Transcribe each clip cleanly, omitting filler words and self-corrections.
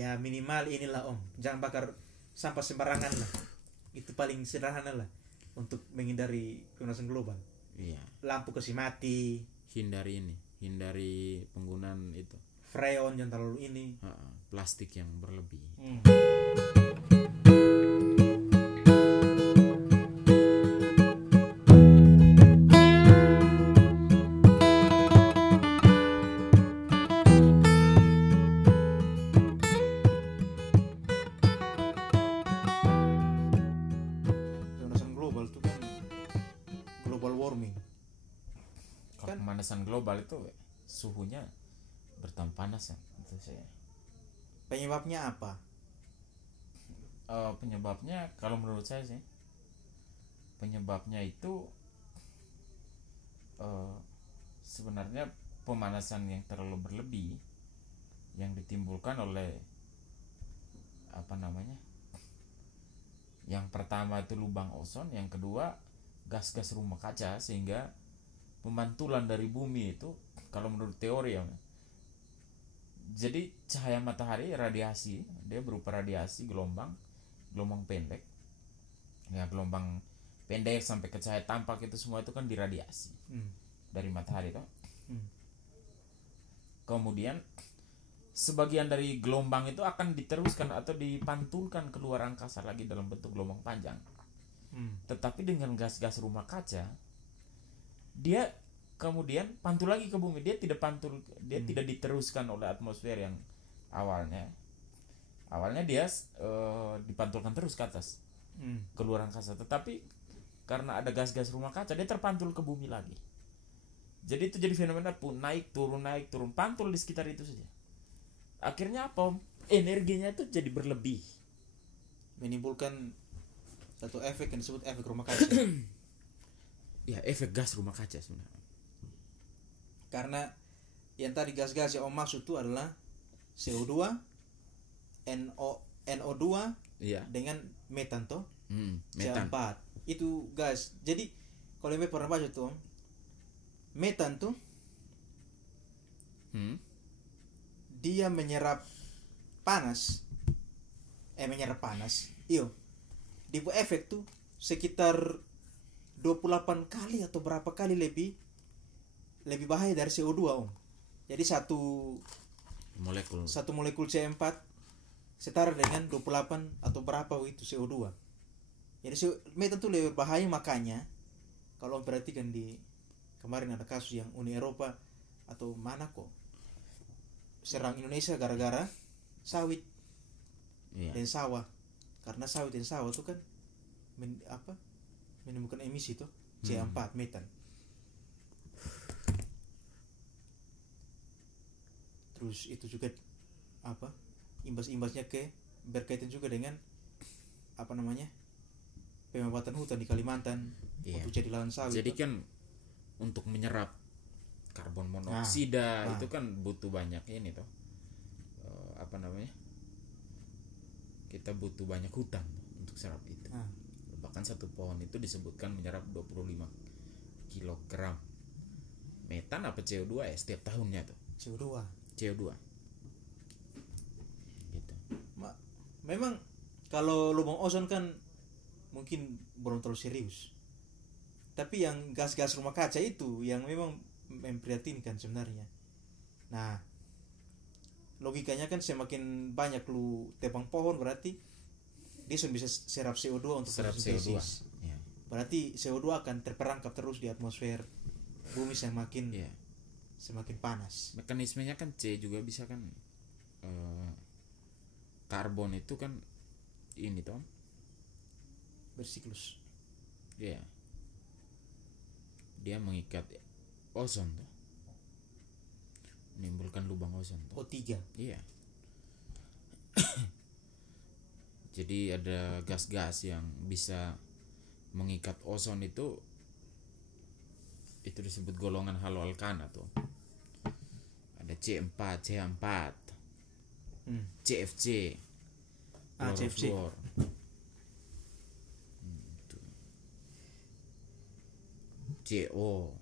ya minimal inilah Om, jangan bakar sampah sembarangan lah. Itu paling sederhana lah untuk menghindari pemanasan global. Iya. Lampu kasih mati, hindari penggunaan itu freon jangan terlalu ini. Plastik yang berlebih. Pemanasan global itu kan global warming. Kalau pemanasan global itu suhunya bertambah panas ya. Itu saya. Penyebabnya apa? Penyebabnya kalau menurut saya sih, penyebabnya itu sebenarnya pemanasan yang terlalu berlebih yang ditimbulkan oleh yang pertama itu lubang ozon, yang kedua gas-gas rumah kaca, sehingga pemantulan dari bumi itu kalau menurut teori ya, jadi cahaya matahari radiasi, dia berupa radiasi gelombang pendek ya, gelombang pendek sampai ke cahaya tampak, itu semua itu kan diradiasi dari matahari toh. Kemudian sebagian dari gelombang itu akan diteruskan atau dipantulkan keluar angkasa lagi dalam bentuk gelombang panjang. Tetapi dengan gas-gas rumah kaca, dia kemudian pantul lagi ke bumi. Dia tidak tidak diteruskan oleh atmosfer yang awalnya dia dipantulkan terus ke atas, keluar angkasa. Tetapi karena ada gas-gas rumah kaca, dia terpantul ke bumi lagi. Jadi itu jadi fenomena pun naik turun, pantul di sekitar itu saja. Akhirnya apa? Energinya itu jadi berlebih, Menimbulkan satu efek yang disebut efek rumah kaca. ya efek gas rumah kaca sebenarnya. Karena yang tadi gas-gas yang Om maksud itu adalah CO2, NO2 Iya. dengan metan toh, Metan. CO4. Itu gas. Jadi kalau yang pernah baca tuh, metan tuh dia menyerap panas. Iyo. Dia buat efek tuh sekitar 28 kali atau berapa kali lebih bahaya dari CO2 Om. Jadi satu molekul C4 setara dengan 28 atau berapa itu CO2. Jadi metan itu lebih bahaya, makanya kalau perhatikan di kemarin ada kasus yang Uni Eropa atau mana kok serang Indonesia gara-gara sawit dan sawah. Karena sawit dan sawah itu kan menimbulkan emisi itu C4 metan. Terus itu juga imbas-imbasnya berkaitan juga dengan pemabatan hutan di Kalimantan untuk jadi lahan sawit. Jadi kan untuk menyerap karbon monoksida itu kan butuh banyak ini toh. Kita butuh banyak hutan untuk serap itu. Bahkan satu pohon itu disebutkan menyerap 25 kg metan apa CO2 ya setiap tahunnya tuh. CO2. Gitu. Memang kalau lubang ozon kan mungkin belum terlalu serius. Tapi yang gas-gas rumah kaca itu yang memang memprihatinkan sebenarnya. Nah, logikanya kan semakin banyak lu tebang pohon, berarti dia bisa serap CO2 untuk fotosintesis. Berarti CO2 akan terperangkap terus di atmosfer bumi semakin panas. Mekanismenya kan C juga bisa kan, karbon itu kan ini toh bersiklus. Iya. Dia mengikat ozon tuh, menimbulkan lubang ozon tuh. O3. Iya. Jadi ada gas-gas yang bisa mengikat ozon itu disebut golongan haloalkana tuh. Ada C4, CH4, CFC, CFC. CO.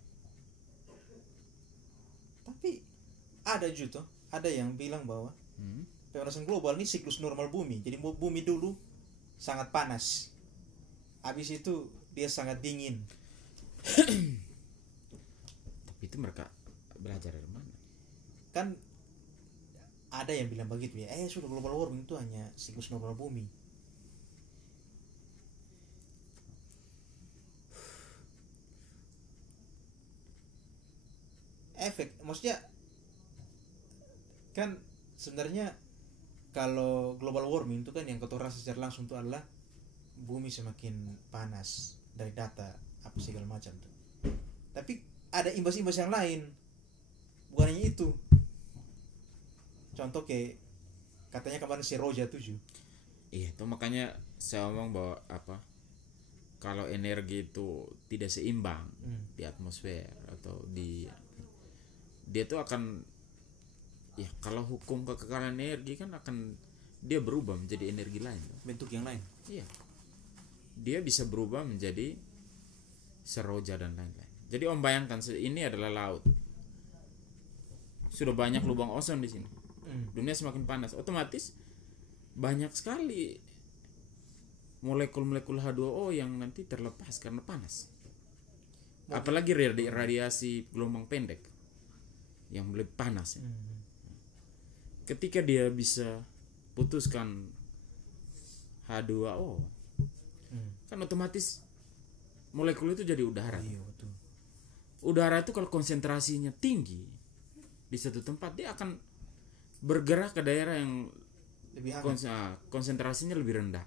Tapi ada juga, ada yang bilang bahwa pemanasan global ini siklus normal bumi. Jadi bumi dulu sangat panas, habis itu dia sangat dingin. Tapi itu mereka belajar dari mana? Kan ada yang bilang begitu ya, sudah global warming itu hanya siklus normal bumi. Efek, maksudnya kan sebenarnya kalau global warming itu kan yang kita rasa secara langsung itu adalah bumi semakin panas dari data apa segala macam tuh. Tapi ada imbas-imbas yang lain, bukan hanya itu. Contoh kayak katanya kemarin si Roja 7. Iya, itu makanya saya ngomong bahwa apa? Kalau energi itu tidak seimbang di atmosfer atau dia tuh akan, ya kalau hukum kekekalan energi kan akan dia berubah menjadi energi lain, Bentuk yang lain. iya, dia bisa berubah menjadi seroja dan lain-lain. Jadi om bayangkan ini adalah laut, sudah banyak lubang ozon di sini, dunia semakin panas, otomatis banyak sekali molekul-molekul H2O yang nanti terlepas karena panas. Apalagi radiasi gelombang pendek yang lebih panas ya. Ketika dia bisa putuskan H2O, kan otomatis molekul itu jadi udara. Iya, betul. Udara itu kalau konsentrasinya tinggi di satu tempat, dia akan bergerak ke daerah yang Lebih hangat. konsentrasinya lebih rendah,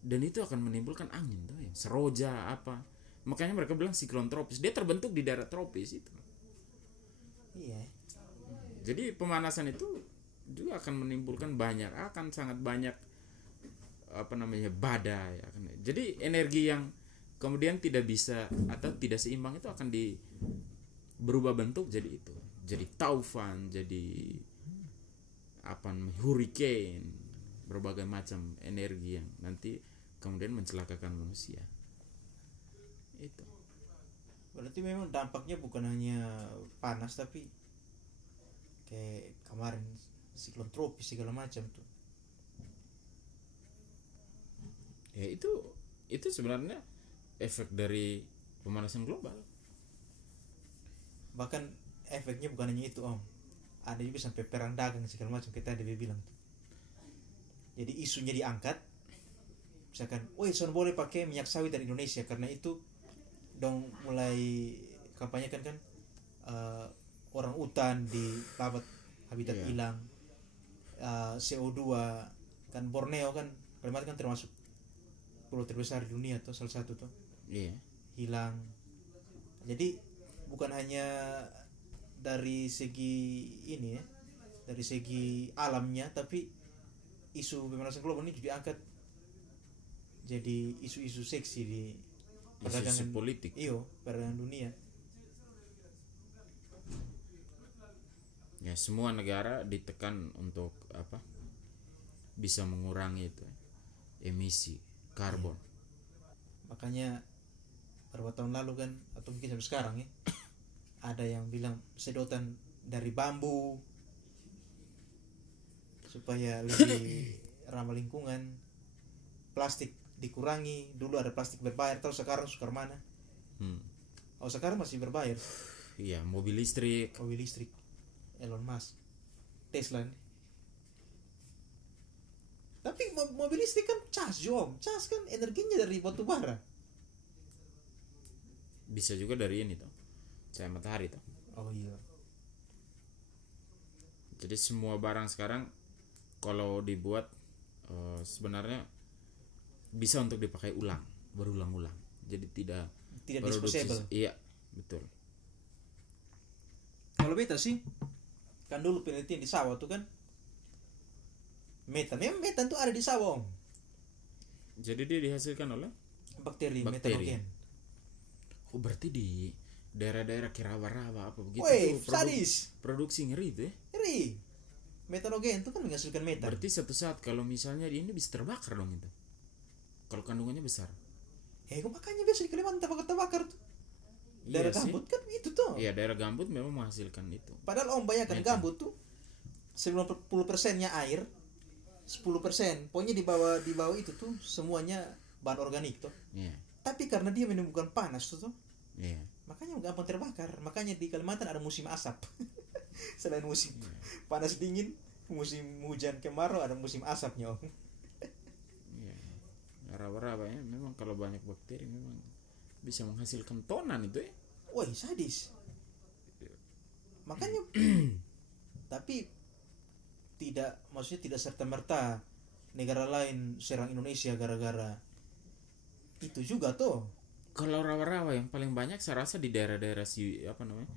dan itu akan menimbulkan angin tuh ya, seroja apa. Makanya mereka bilang siklon tropis, dia terbentuk di daerah tropis itu. Iya. Jadi pemanasan itu juga akan menimbulkan sangat banyak badai. Jadi energi yang kemudian tidak bisa atau tidak seimbang itu akan berubah bentuk jadi itu. Jadi taufan, jadi hurricane, berbagai macam energi yang nanti kemudian mencelakakan manusia. Itu. Berarti memang dampaknya bukan hanya panas tapi kayak kemarin siklon tropis segala macam tuh. Ya itu sebenarnya efek dari pemanasan global. Bahkan efeknya bukan hanya itu om, ada juga sampai perang dagang segala macam kita ada bilang tuh. Jadi isunya diangkat, misalkan, sono boleh pakai minyak sawit dari Indonesia karena itu dong mulai kampanyekan kan orang utan di labat habitat hilang, CO2 kan Borneo kan Kalimantan kan termasuk pulau terbesar di dunia tuh, salah satu tuh hilang. Jadi bukan hanya dari segi ini ya, dari segi alamnya, tapi isu pemanasan global ini juga diangkat jadi isu-isu seksi di perdagangan politik. Iyo, perdagangan dunia. Ya, semua negara ditekan untuk bisa mengurangi itu emisi karbon. Makanya beberapa tahun lalu kan, atau mungkin sampai sekarang ya, ada yang bilang sedotan dari bambu supaya lebih ramah lingkungan, plastik dikurangi. Dulu ada plastik berbayar, tahu sekarang sukar mana? Sekarang masih berbayar. Iya, mobil listrik Elon Musk, Tesla nih. Tapi mobil listrik kan cas kan energinya dari batu bara. Bisa juga dari ini tuh, cahaya matahari tuh. Oh iya. Jadi semua barang sekarang kalau dibuat sebenarnya bisa untuk dipakai berulang-ulang. Jadi tidak disposable. Iya, betul. Kalau beta sih, kan dulu penelitian di sawah tuh kan, metan tuh ada di sawah. Jadi dia dihasilkan oleh bakteri. Metanogen. Oh, berarti di daerah-daerah rawa-rawa apa begitu? Sadis. Produksi ngeri itu ya? Ngeri. Metanogen itu kan menghasilkan metan. Berarti satu saat kalau misalnya ini bisa terbakar dong itu. Kalau kandungannya besar. Makanya biasa di Kalimantan bakar tuh. Daerah gambut kan itu tuh. Iya, daerah gambut memang menghasilkan itu. Padahal om bayangkan gambut tuh 90%-nya air, 10%. Pokoknya di bawah itu tuh semuanya bahan organik tuh. Iya. Tapi karena dia menimbulkan panas tuh, Iya. makanya gampang terbakar. Makanya di Kalimantan ada musim asap. Selain musim panas dingin, musim hujan kemarau, ada musim asapnya, Om. Iya. Rawa-rawa ya, memang kalau banyak bakteri memang bisa menghasilkan tonan itu ya. Woi, sadis. Makanya tapi maksudnya tidak serta-merta negara lain serang Indonesia gara-gara itu juga tuh. Kalau rawa-rawa yang paling banyak saya rasa di daerah-daerah apa namanya?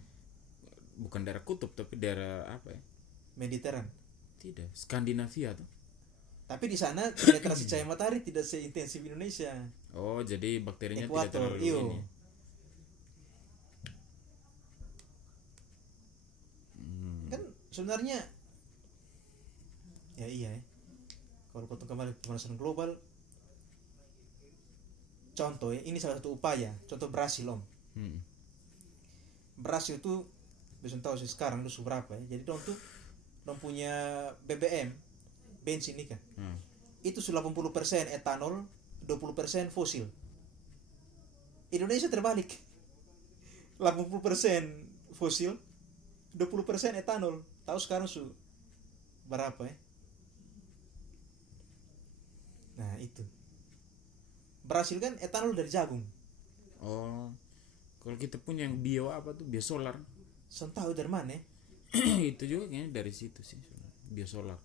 Bukan daerah kutub tapi daerah apa ya? Mediteran. Tidak, Skandinavia tuh. Tapi di sana penetrasi cahaya matahari tidak seintensif Indonesia. Oh, jadi bakterinya tidak Ekuator, terlalu iyo. ini. Kan sebenarnya ya iya ya. Kalau kau kembali ke pemanasan global, contoh ya, ini salah satu upaya. Contoh Brasil, Om. Brasil itu bisa tahu sih sekarang itu berapa ya. Jadi dong tuh dong punya BBM, bensin nih kan. Itu 80% etanol, 20% fosil. Indonesia terbalik. 80% fosil, 20% etanol. Tahu sekarang berapa ya? Nah, itu. Brasil kan etanol dari jagung. Oh. Kalau kita punya yang bio apa tuh? Biosolar. Saya tahu dari mana ya? Itu juga kayaknya dari situ sih. Biosolar.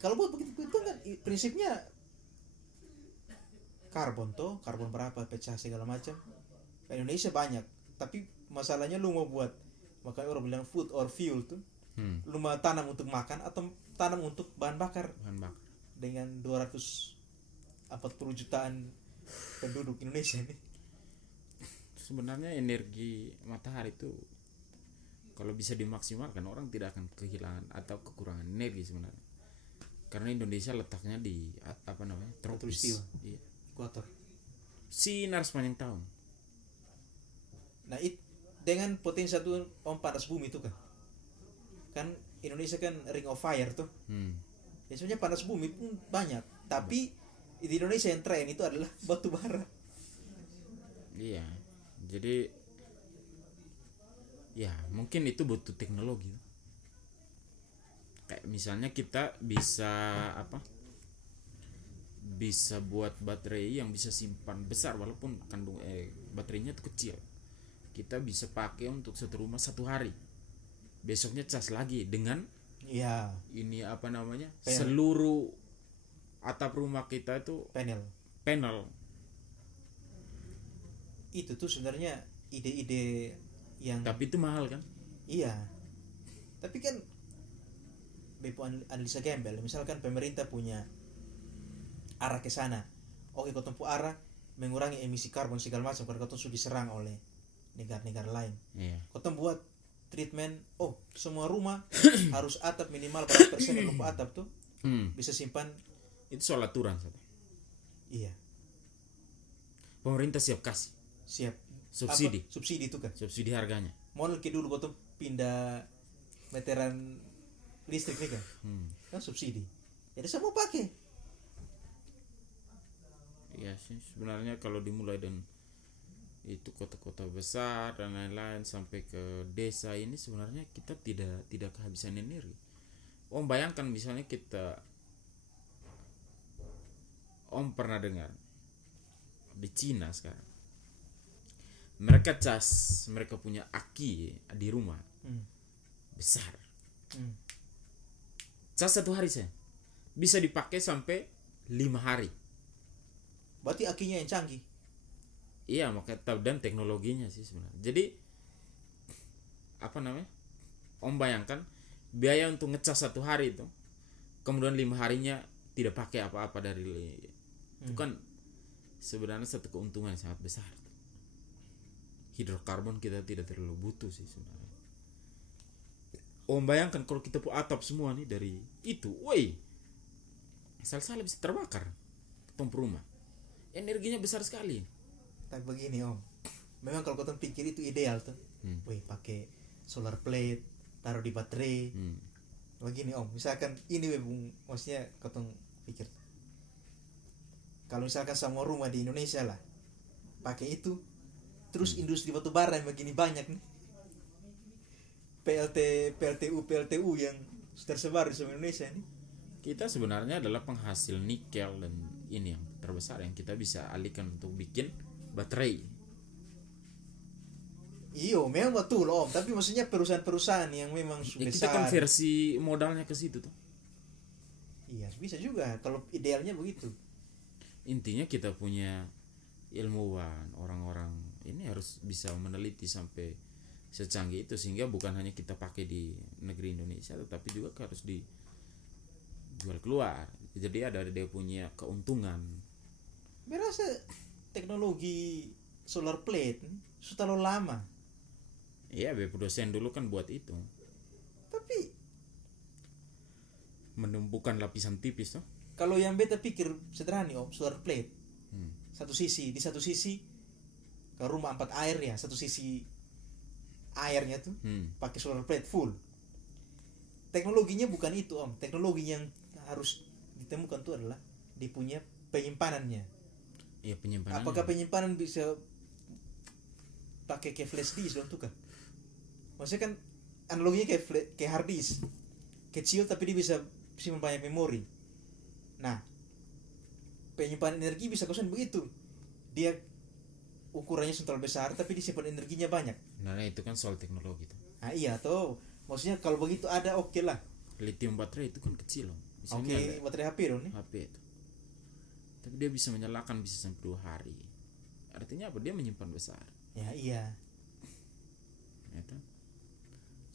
Kalau buat begitu kan prinsipnya karbon berapa pecah segala macam. Indonesia banyak, tapi masalahnya lu mau buat, makanya orang bilang food or fuel tuh. Lu mau tanam untuk makan atau tanam untuk bahan bakar. Dengan 240 jutaan penduduk Indonesia ini. Sebenarnya energi matahari itu kalau bisa dimaksimalkan orang tidak akan kehilangan atau kekurangan energi sebenarnya. Karena Indonesia letaknya di apa namanya? Tropis. Iya. Ekuator. Sinar sepanjang tahun. Nah, dengan potensi satu panas bumi itu kan Indonesia kan ring of fire tuh. Ya sebenarnya panas bumi pun banyak, tapi di Indonesia yang tren itu adalah batu bara. Iya. Jadi ya mungkin itu butuh teknologi. Kayak misalnya kita bisa bisa buat baterai yang bisa simpan besar walaupun baterainya itu kecil. Kita bisa pakai untuk satu rumah 1 hari. Besoknya cas lagi dengan ini apa namanya? Seluruh atap rumah kita itu panel. Itu tuh sebenarnya ide-ide yang tapi itu mahal kan? Iya. Tapi kan Bepo analisa gembel, misalkan pemerintah punya arah ke sana. Oke, kau tempuh arah mengurangi emisi karbon segala macam karena kau sudah diserang oleh negara-negara lain. Iya. Kau buat treatment, semua rumah harus atap minimal berapa persen yang atap tuh bisa simpan. Itu soal aturan saja. Iya. Pemerintah siap kasih. Siap. Subsidi. Subsidi itu kan. Subsidi harganya. Model ke dulu kau pindah meteran listrik nih kan subsidi. Jadi semua pakai. Iya sih sebenarnya kalau dimulai dan itu kota-kota besar dan lain-lain sampai ke desa ini sebenarnya kita tidak kehabisan energi. Om bayangkan misalnya Om pernah dengar di Cina sekarang mereka punya aki di rumah besar. Cas 1 hari saya bisa dipakai sampai 5 hari. Berarti akinya yang canggih. Iya makanya dan teknologinya sih sebenarnya. Jadi apa namanya? Om bayangkan biaya untuk ngecas 1 hari itu, kemudian 5 harinya tidak pakai apa-apa dari itu kan sebenarnya satu keuntungan yang sangat besar. Hidrokarbon kita tidak terlalu butuh sih sebenarnya. Om bayangkan kalau kita pun atap semua nih dari itu, salah bisa terbakar ketemu rumah. Energinya besar sekali. Tapi begini Om, memang kalau kau pikir itu ideal tuh. Pakai solar plate, taruh di baterai. Begini om, misalkan ini bung, maksudnya kau pikir kalau misalkan semua rumah di Indonesia lah pakai itu, terus industri batu bara yang begini banyak nih, PLTU yang tersebar di seluruh Indonesia nih. Kita sebenarnya adalah penghasil nikel, dan ini yang terbesar yang kita bisa alihkan untuk bikin baterai. Iyo, memang betul om, tapi maksudnya perusahaan-perusahaan yang memang Ya, kita besar. konversi modalnya ke situ tuh. Iya, bisa juga kalau idealnya begitu. Intinya kita punya ilmuwan, orang-orang ini harus bisa meneliti sampai secanggih itu, sehingga bukan hanya kita pakai di negeri Indonesia tetapi juga harus dijual keluar. Jadi ada dia punya keuntungan. Berasa teknologi solar plate sudah terlalu lama. Iya, dosen dulu kan buat itu, Tapi menumbuhkan lapisan tipis tuh. kalau yang beta pikir sederhana om, solar plate. Satu sisi, di satu sisi kalau rumah 4 air ya, satu sisi airnya tuh pakai solar plate full. Teknologinya bukan itu om, teknologi yang harus ditemukan tuh adalah dia punya penyimpanannya. Iya, penyimpanan. Apakah penyimpanan bisa pakai kayak flash disk dong tuh kan? Maksudnya kan analoginya kayak hard disk kecil tapi dia bisa simpan banyak memori. Nah, penyimpanan energi bisa kosan begitu. Dia ukurannya terlalu besar tapi disimpan energinya banyak. Nah, itu kan soal teknologi tuh. Nah iya tuh, maksudnya kalau begitu ada oke lah. Lithium baterai itu kan kecil loh. Oke, baterai HP dong nih. HP itu. Tapi dia bisa menyalakan bisa sampai 2 hari. Artinya apa? Dia menyimpan besar. Ya iya. Itu.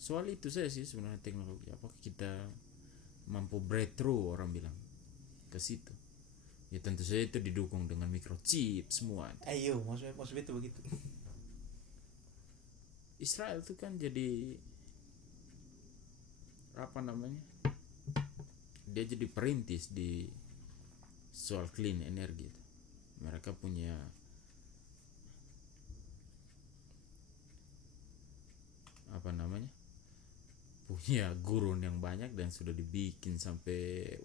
Soal itu saya sih sebenarnya teknologi. Apakah kita mampu breakthrough, orang bilang ke situ? Ya tentu saja itu didukung dengan microchip semua. Ayo, maksudnya itu begitu. Israel tuh kan jadi apa namanya? Dia jadi perintis di soal clean energy. Mereka punya apa namanya? Punya gurun yang banyak dan sudah dibikin sampai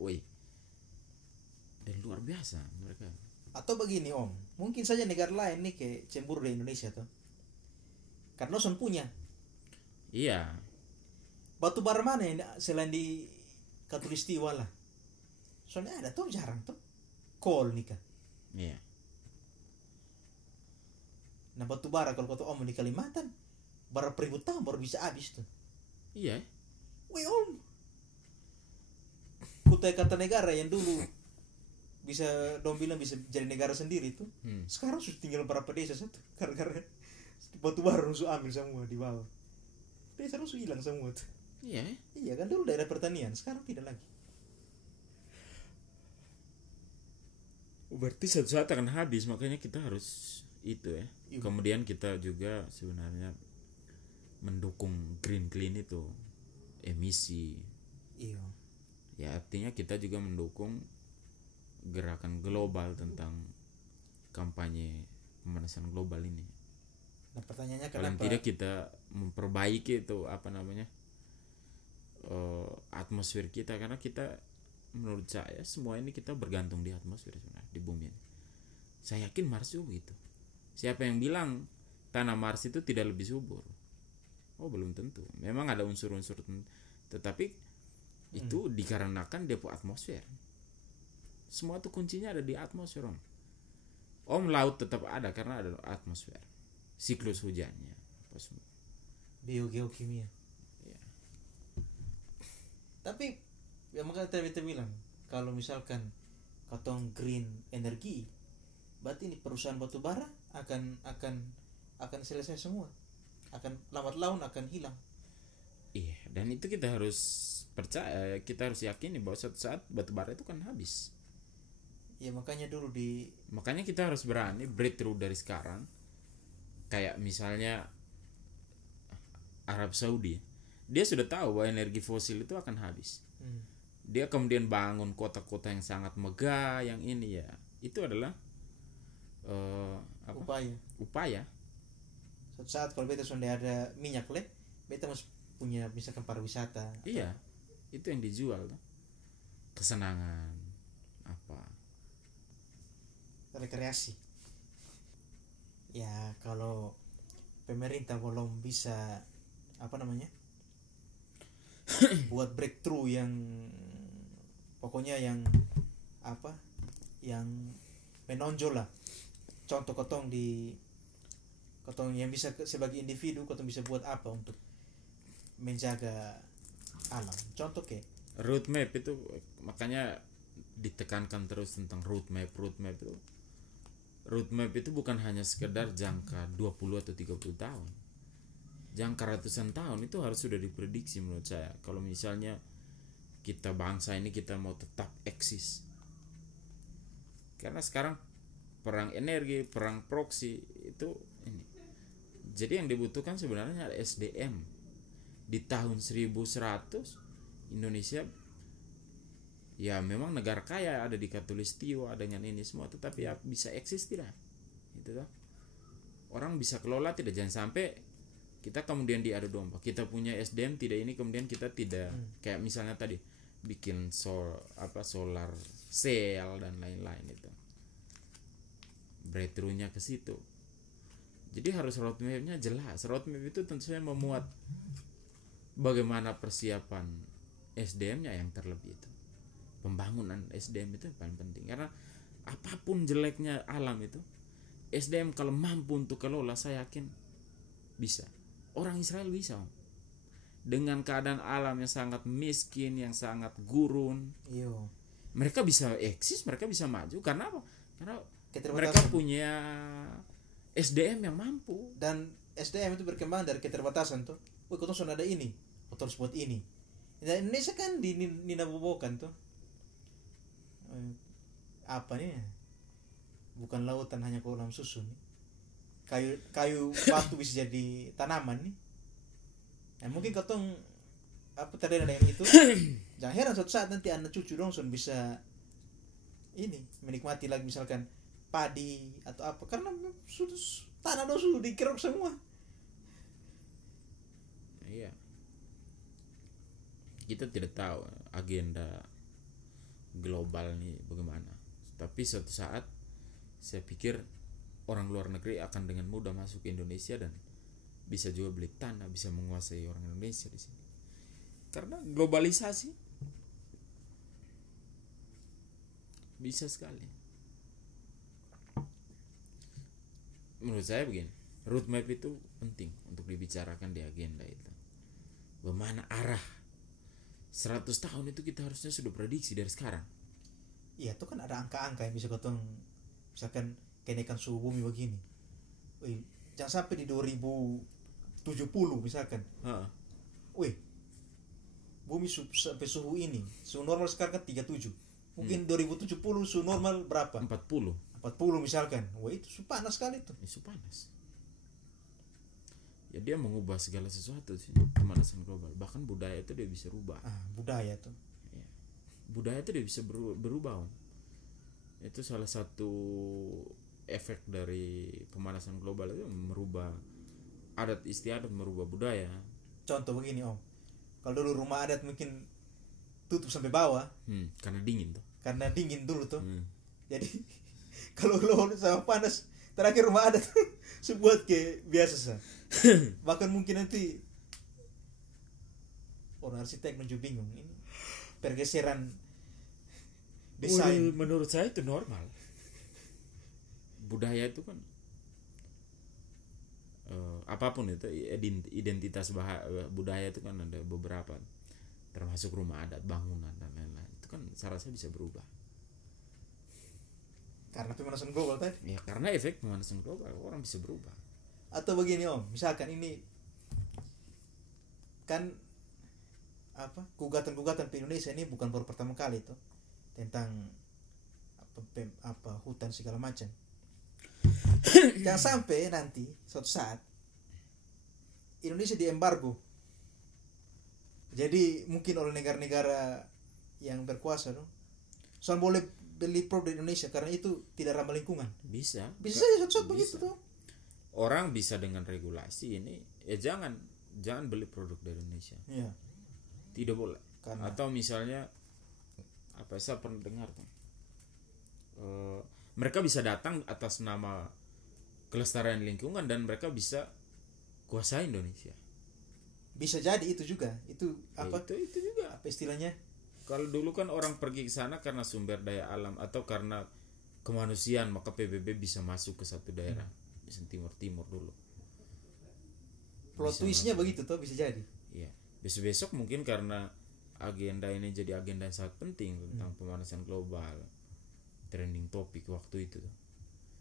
dan luar biasa mereka. Atau begini om, mungkin saja negara lain nih kayak cemburu di Indonesia tuh, karena Son punya Iya, batu bara mana yang selain di Katulistiwa lah. Soalnya ada tuh jarang tuh coal nih kan. iya. Nah batu bara kalau kata om di Kalimantan bara 1000 tahun baru bisa habis tuh. Iya. Wih om, Kutai Kartanegara yang dulu bisa dong bilang bisa jadi negara sendiri tuh, sekarang sudah tinggal beberapa desa satu karena batu bara rusuh ambil semua di bawah. Desa rusuh hilang semua tuh. Iya. Iya kan dulu daerah pertanian, sekarang tidak lagi. Berarti suatu saat akan habis, makanya kita harus itu ya. Iya. Kemudian kita juga sebenarnya mendukung green clean itu, emisi. Iya. Ya artinya kita juga mendukung gerakan global tentang kampanye pemanasan global ini. Nah pertanyaannya Paling kenapa? tidak kita memperbaiki itu apa namanya atmosfer kita, karena kita menurut saya semua ini kita bergantung di atmosfer sebenarnya di bumi ini. Saya yakin Mars juga begitu. Siapa yang bilang tanah Mars itu tidak lebih subur? Oh belum tentu. Memang ada unsur-unsur tetapi itu dikarenakan depo atmosfer. Semua itu kuncinya ada di atmosfer om. Laut tetap ada karena ada atmosfer, siklus hujannya apa semua. Biogeokimia. Ya. Tapi ya makanya tadi kita bilang kalau misalkan katong green energi, berarti ini perusahaan batu bara akan selesai semua, akan lambat laun akan hilang. Iya, dan itu kita harus percaya, kita harus yakini bahwa suatu saat batu bara itu kan habis. Ya makanya Kita harus berani breakthrough dari sekarang. Kayak misalnya Arab Saudi, dia sudah tahu bahwa energi fosil itu akan habis. Dia kemudian bangun kota-kota yang sangat megah, yang ini ya, itu adalah upaya. Upaya. Suatu saat kalau beta sudah ada minyak beta harus punya misalkan pariwisata. Iya, itu yang dijual tuh. Kesenangan apa? Rekreasi. Ya kalau pemerintah belum bisa apa namanya buat breakthrough yang pokoknya yang apa yang menonjol lah. Contoh kotong yang bisa sebagai individu kotong bisa buat apa untuk menjaga alam. Contoh kayak Roadmap itu, makanya ditekankan terus tentang roadmap itu. Roadmap itu bukan hanya sekedar jangka 20 atau 30 tahun. Jangka ratusan tahun itu harus sudah diprediksi menurut saya. Kalau misalnya kita bangsa ini kita mau tetap eksis. Karena sekarang perang energi, perang proksi itu ini. Jadi yang dibutuhkan sebenarnya SDM. Di tahun 1100 Indonesia ya memang negara kaya, ada di Katulistiwa dengan ini semua, tetapi ya bisa eksis tidak? Itu toh. Orang bisa kelola tidak, jangan sampai kita kemudian diadu domba. Kita punya SDM tidak ini kemudian kita tidak kayak misalnya tadi bikin solar cell dan lain-lain itu. Breakthrough-nya ke situ. Jadi harus roadmap-nya jelas. Roadmap itu tentu saja memuat bagaimana persiapan SDM-nya yang terlebih itu. Pembangunan SDM itu yang paling penting. Karena apapun jeleknya alam itu, SDM kalau mampu untuk kelola, saya yakin bisa. Orang Israel bisa. Dengan keadaan alam yang sangat miskin, yang sangat gurun. iyo Mereka bisa eksis, mereka bisa maju. Karena apa? Karena keterbatasan. mereka punya SDM yang mampu. Dan SDM itu berkembang dari keterbatasan tuh. Wih, kau sudah ada ini, kau harus buat ini. Nah, Indonesia kan dinabobokan tuh. Apa nih? Bukan lautan hanya kolam susu nih. Kayu batu bisa jadi tanaman nih. Nah, mungkin katong apa terlena dengan itu. Jangan heran suatu saat nanti anak cucu dongson bisa ini menikmati lagi misalkan padi atau apa, karena sudah tanah dong sudah dikerok semua. Iya. Kita tidak tahu agenda global nih bagaimana. Tapi suatu saat saya pikir orang luar negeri akan dengan mudah masuk ke Indonesia dan bisa juga beli tanah, bisa menguasai orang Indonesia di sini. Karena globalisasi bisa sekali. Menurut saya begini, roadmap itu penting untuk dibicarakan di agenda itu. Bagaimana arah 100 tahun itu kita harusnya sudah prediksi dari sekarang. Iya, itu kan ada angka-angka yang bisa kotong misalkan kenaikan suhu bumi begini. Wih, jangan sampai di 2070 misalkan. Wih, bumi sampai suhu ini. Suhu normal sekarang kan 37. Mungkin 2070 suhu normal berapa? 40 misalkan. Wah, itu suhu panas sekali tuh. Itu panas. Ya dia mengubah segala sesuatu sih, pemanasan global. Bahkan budaya itu dia bisa rubah. Budaya tuh. Ya. Budaya itu dia bisa berubah. Itu salah satu efek dari pemanasan global itu merubah adat istiadat, merubah budaya. Contoh begini Om, kalau dulu rumah adat mungkin tutup sampai bawah karena dingin tuh. Karena dingin dulu tuh. Jadi kalau sama panas, terakhir rumah adat sebuat kayak biasa sah. Bahkan mungkin nanti orang arsitek menuju bingung ini pergeseran desain. Menurut saya itu normal. Budaya itu kan apapun itu identitas budaya itu kan ada beberapa, termasuk rumah adat, bangunan dan lain-lain. Itu kan saya rasa bisa berubah. Karena pemanasan global tadi. Ya karena efek pemanasan global orang bisa berubah. Atau begini Om, misalkan ini kan gugatan-gugatan di Indonesia ini bukan baru pertama kali tuh tentang hutan segala macam. Jangan sampai nanti suatu saat Indonesia diembargo. Jadi mungkin oleh negara-negara yang berkuasa tuh, soal boleh beli produk Indonesia karena itu tidak ramah lingkungan. Bisa saja suatu saat begitu tuh. Orang bisa dengan regulasi ini, ya jangan jangan beli produk dari Indonesia, Iya. tidak boleh. Karena Atau misalnya apa, saya pernah dengar tuh, mereka bisa datang atas nama kelestarian lingkungan dan mereka bisa kuasai Indonesia. bisa jadi itu juga. Itu apa? Itu juga. Apa istilahnya? Kalau dulu kan orang pergi ke sana karena sumber daya alam atau karena kemanusiaan, maka PBB bisa masuk ke satu daerah, misalnya Timur dulu. Plot Bisa twistnya masuk. begitu tuh bisa jadi. Iya. Besok mungkin karena agenda ini jadi agenda yang sangat penting tentang pemanasan global, trending topik waktu itu.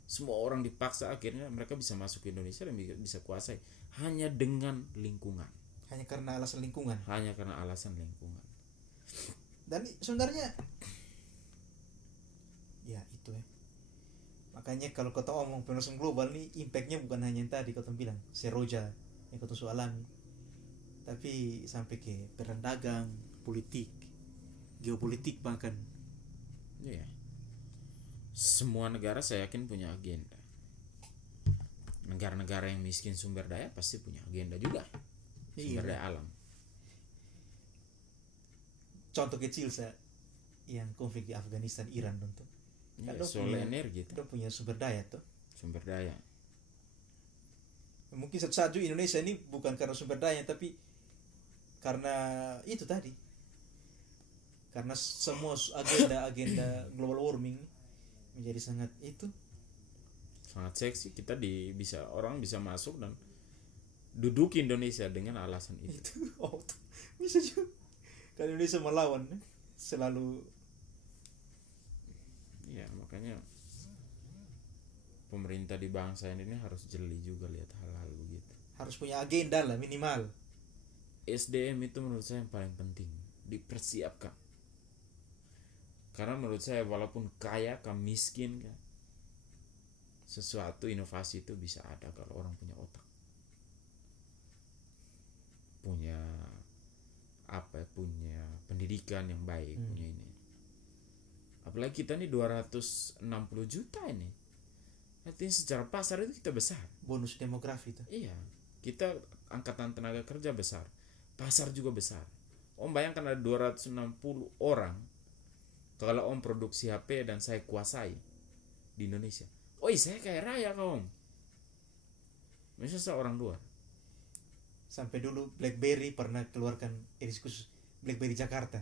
Semua orang dipaksa, akhirnya mereka bisa masuk ke Indonesia dan bisa kuasai hanya dengan lingkungan. Hanya karena alasan lingkungan. Hanya karena alasan lingkungan. Dan sebenarnya ya itu ya. Makanya kalau kau omong pemanasan global nih, impactnya bukan hanya yang tadi kau bilang seroja yang kau alami, tapi sampai ke perang dagang, politik, geopolitik bahkan. Iya. Semua negara saya yakin punya agenda. Negara-negara yang miskin sumber daya pasti punya agenda juga. Sumber Iya. daya alam. Contoh kecil saya yang konflik di Afghanistan, Iran tentu. Iya, Kan soal energi itu, Kita punya sumber daya tuh. sumber daya. Mungkin satu saat juga Indonesia ini bukan karena sumber daya, tapi karena itu tadi. Karena semua agenda global warming menjadi sangat itu. Sangat seksi, kita orang bisa masuk dan duduk Indonesia dengan alasan itu. Itu bisa juga. Kalau Indonesia melawan selalu. Ya, makanya pemerintah di bangsa ini harus jeli juga lihat hal-hal begitu. Harus punya agenda lah minimal. SDM itu menurut saya yang paling penting, dipersiapkan. Karena menurut saya walaupun kaya kah miskin kah, sesuatu inovasi itu bisa ada kalau orang punya otak, punya punya pendidikan yang baik, punya ini. Apalagi kita nih 260 juta ini, artinya secara pasar itu kita besar. Bonus demografi itu. Iya, kita angkatan tenaga kerja besar, pasar juga besar. Om bayangkan ada 260 orang, kalau Om produksi HP dan saya kuasai di Indonesia, saya kaya raya kaum. Misalnya seorang luar. Sampai dulu BlackBerry pernah keluarkan edisi khusus BlackBerry Jakarta.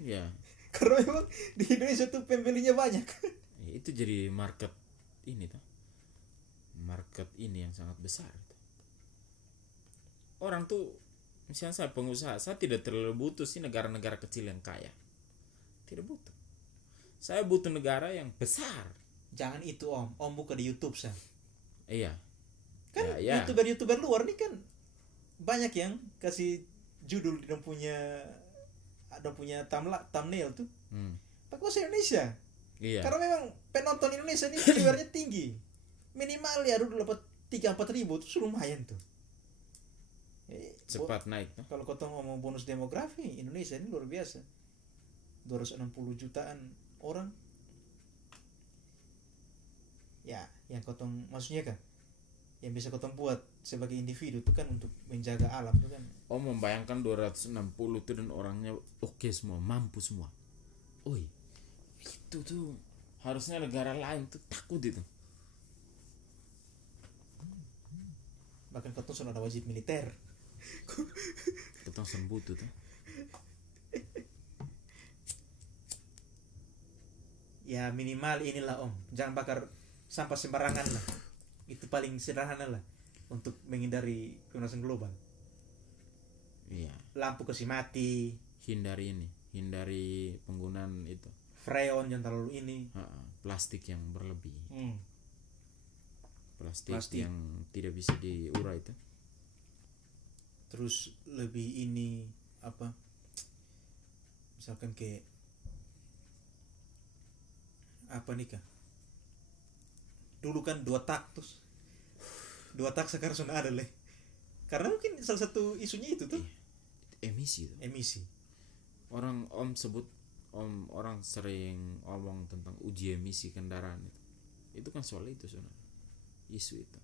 Iya. Karena memang di Indonesia tuh pembelinya banyak. Itu jadi market ini tuh. Market ini yang sangat besar. Orang tuh, misalnya saya pengusaha, saya tidak terlalu butuh sih negara-negara kecil yang kaya. Tidak butuh. Saya butuh negara yang besar. Jangan itu Om buka di YouTube sah. Iya. Kan Ya. YouTuber luar nih kan banyak yang kasih judul dan punya thumbnail tuh pakai bahasa Indonesia. Iya. Karena memang penonton Indonesia ini viewernya tinggi. Minimal ya dulu dapat 3-4 ribu tuh lumayan tuh. Cepat naik tuh. Kalau kau ngomong bonus demografi, Indonesia ini luar biasa. 260 jutaan orang. Ya, yang kotong maksudnya kan yang bisa kotong buat sebagai individu itu kan untuk menjaga alam itu kan. Membayangkan 260 itu dan orangnya oke semua, mampu semua. Itu tuh harusnya negara lain tuh takut itu. Bahkan kotong sudah ada wajib militer. Ketong sembutu tuh. Ya minimal inilah jangan bakar sampah sembarangan lah. Itu paling sederhana lah untuk menghindari pemanasan global. Iya. Lampu kasih mati. Hindari penggunaan itu. Freon yang terlalu ini. Plastik yang berlebih. Plastik Plastik yang tidak bisa diurai itu. Terus lebih ini apa? Misalkan kayak apa nih kah? Dulu kan 2 tak terus 2 tak sekarang sudah ada leh. Karena mungkin salah satu isunya itu tuh emisi itu. emisi. Orang orang sering ngomong tentang uji emisi kendaraan itu kan soal itu sebenarnya, isu itu.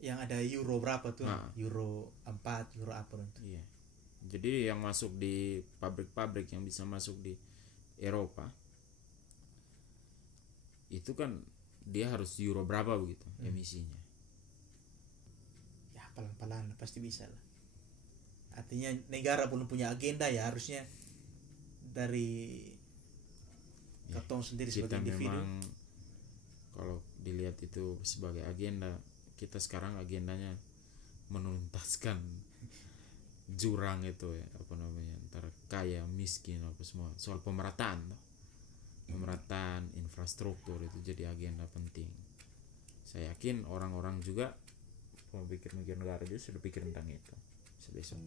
yang ada euro berapa tuh, Nah. euro 4, euro apa tuh. Iya. Jadi yang masuk di pabrik-pabrik yang bisa masuk di Eropa itu kan dia harus euro berapa begitu emisinya. Ya pelan-pelan pasti bisa lah. Artinya negara belum punya agenda ya, harusnya dari ketong sendiri Kita sebagai individu. memang kalau dilihat itu sebagai agenda, kita sekarang agendanya menuntaskan jurang itu ya, apa namanya, antara kaya miskin apa semua, soal pemerataan infrastruktur itu jadi agenda penting. Saya yakin orang-orang juga mau pikir-mikir negara juga sudah pikir tentang itu besok.